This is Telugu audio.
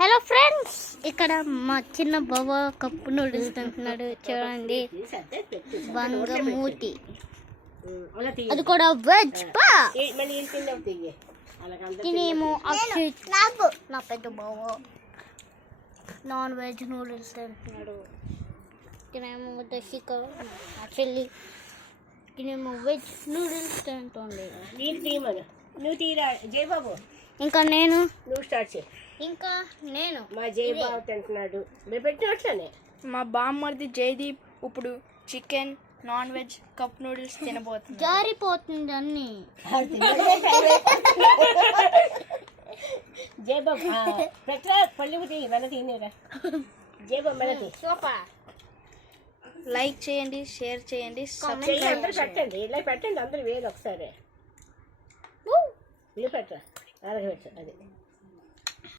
హలో ఫ్రెండ్స్, ఇక్కడ మా చిన్న బావ కప్పు నూడిల్స్ తింటున్నాడు. చూడండి, బంగమూతి, అది కూడా వెజ్ పా. తినేమో అక్షిత్, నా పెద్ద బావ నాన్ వెజ్ నూడిల్స్ తింటున్నాడు. తినేమో దశిక, నా చెల్లి, తినేమో వెజ్ నూడిల్స్ తింటుంది. ఇంకా నేను, నువ్వు స్టార్ట్ చేయి. ఇంకా నేను మా జయబాబు తింటున్నాడు. మీరు పెట్టినట్లనే మా బామ్మర్ది జయదీప్ ఇప్పుడు chicken non veg cup noodles తినబోతుంది. జారిపోతుంది అన్ని. జయబాబు పెట్టరా, పళ్ళు మన తినేరా. జయబాబు మన లైక్ చేయండి, షేర్ చేయండి, అందరూ పెట్టండి. ఇలా పెట్టండి అందరూ వేలు ఒకసారి. ఇది పెట్టరా, అలాగే పెట్టరా. అది